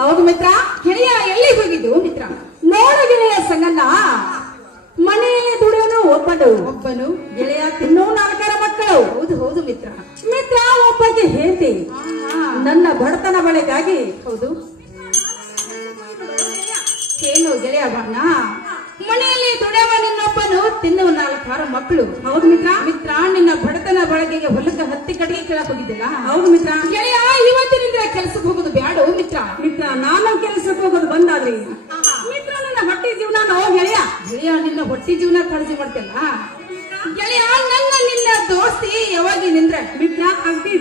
ಹೌದು ಮಿತ್ರ. ಗೆಳೆಯ ಎಲ್ಲಿ ಹೋಗಿದ್ದು ಮಿತ್ರ? ನೋಡು ಗೆಳೆಯ ಸಂಗಣ್ಣ, ಮನೆಯಲ್ಲಿ ದುಡಿಯೋನು ಒಬ್ಬನು ಗೆಳೆಯ ತಿನ್ನೋ 4 ಮಕ್ಕಳು. ಹೌದು ಹೌದು ಮಿತ್ರ. ಮಿತ್ರ ಒಬ್ಬಗೆ ಹೇಳ್ತಿ ನನ್ನ ಬಡತನ ಬಳೆಗಾಗಿ. ಹೌದು ಏನು ಗೆಳೆಯ ಬಣ್ಣ, ಮನೆಯಲ್ಲಿ ದುಡಿಯುವ ನಿನ್ನೊಬ್ಬನು ತಿನ್ನುವ 4 ಮಕ್ಕಳು. ಹೌದು ಮಿತ್ರ. ಮಿತ್ರ ನಿನ್ನ ಬಡತನ ಬಳಕೆಗೆ ಹೊಲಕ್ಕೆ ಹತ್ತಿ ಕಡೆಗೆ ಕೇಳಕ್ ಹೋಗಿದ್ದಿಲ್ಲ. ಹೌದು ಮಿತ್ರ. ಗೆಳೆಯ ಇವತ್ತಿನಿಂದ ಕೆಲ್ಸಕ್ಕೆ ಹೋಗೋದು ಬ್ಯಾಡು ಮಿತ್ರ. ಮಿತ್ರ ನಾನು ಕೆಲ್ಸಕ್ಕೆ ಹೋಗೋದು ಬಂದಾದ್ರಿ ಮಿತ್ರ ನನ್ನ ಹೊಟ್ಟೆ ಜೀವನ ಗೆಳೆಯ. ಗೆಳೆಯ ನಿನ್ನ ಹೊಟ್ಟೆ ಜೀವನ ಕಾಳಜಿ ಮಾಡ್ತಿಲ್ಲ ಗೆಳೆಯ. ನನ್ನ ನಿನ್ನ ದೋಸ್ತಿ ಯಾವಾಗಿನಿಂದ್ರ ಮಿತ್ರ ಅಗ್ದಿ